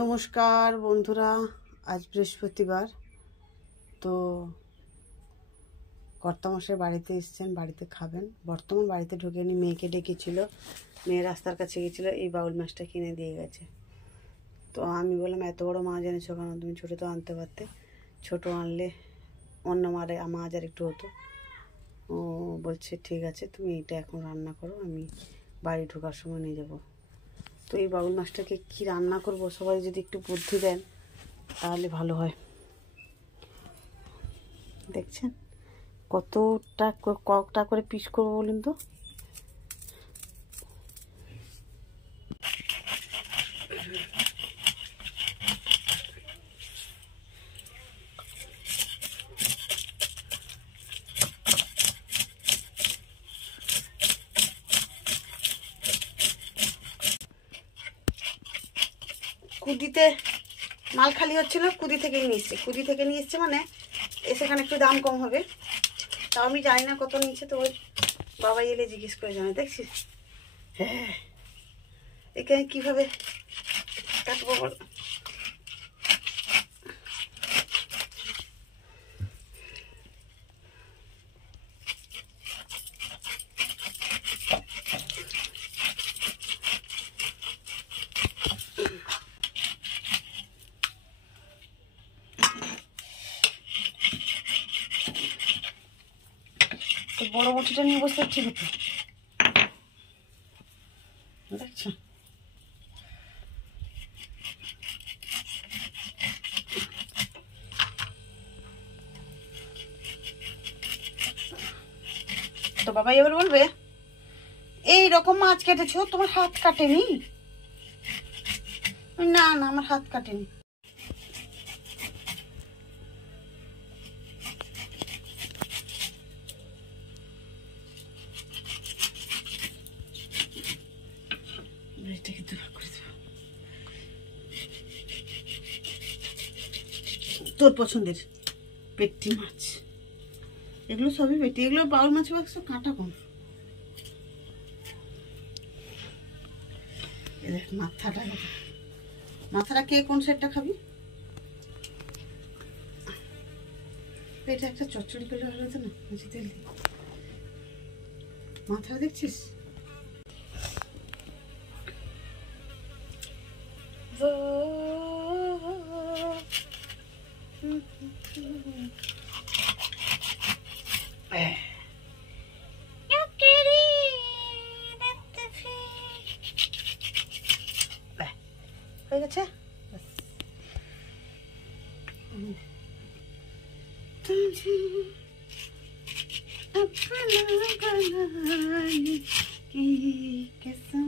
নমস্কার বন্ধুরা, আজ বৃহস্পতিবার। তো কর্তামশাই বাড়িতে এসছেন, বাড়িতে খাবেন। বর্তমান বাড়িতে ঢুকেনি, মেয়েকে ডেকেছিল, মেয়ে রাস্তার কাছে গেছিলো, এই বাউল মাছটা কিনে দিয়ে গেছে। তো আমি বললাম এত বড় মাছ এনেছো কেন, তুমি ছোটো তো আনতে পারতে, ছোটো আনলে অন্য মাছ আর একটু হতো। ও বলছে ঠিক আছে, তুমি এটা এখন রান্না করো, আমি বাড়ি ঢোকার সময় নিয়ে যাবো। তো এই বাউল মাছটাকে কী রান্না করব, সবাই যদি একটু বুদ্ধি দেন তাহলে ভালো হয়। দেখছেন কটা করে পিস করবো বলুন তো? কুদিতে মাল খালি হচ্ছিল, কুদি থেকে নিয়ে এসছে মানে সেখানে একটু দাম কম হবে। তাও আমি জানি না কত নিচ্ছে, তো ওই বাবাই এলে জিজ্ঞেস করে জানে। দেখছিস, হ্যাঁ, এখানে কীভাবে কাটবো বল। বড় বটিটা নিয়ে বসতে ঠিক হতো, দেখছো? তো বাবা এবার বলবে এই রকম মাছ কেটেছো, তোমার হাত কাটেনি? না না, আমার হাত কাটেনি। তোর পছন্দের পেটি মাছ, এগুলো সবই পেটি, এগুলো বাউল মাছ বাক্স কাঁটা কম। মাথাটা কে কোন সেটটা খাবি? এটা একটা চচ্চড়ি করলে ভালো হতো না, মাছি তেল দিয়ে। মাথাটা দেখছিস? হয়ে গেছে। अपना बनाने की कसम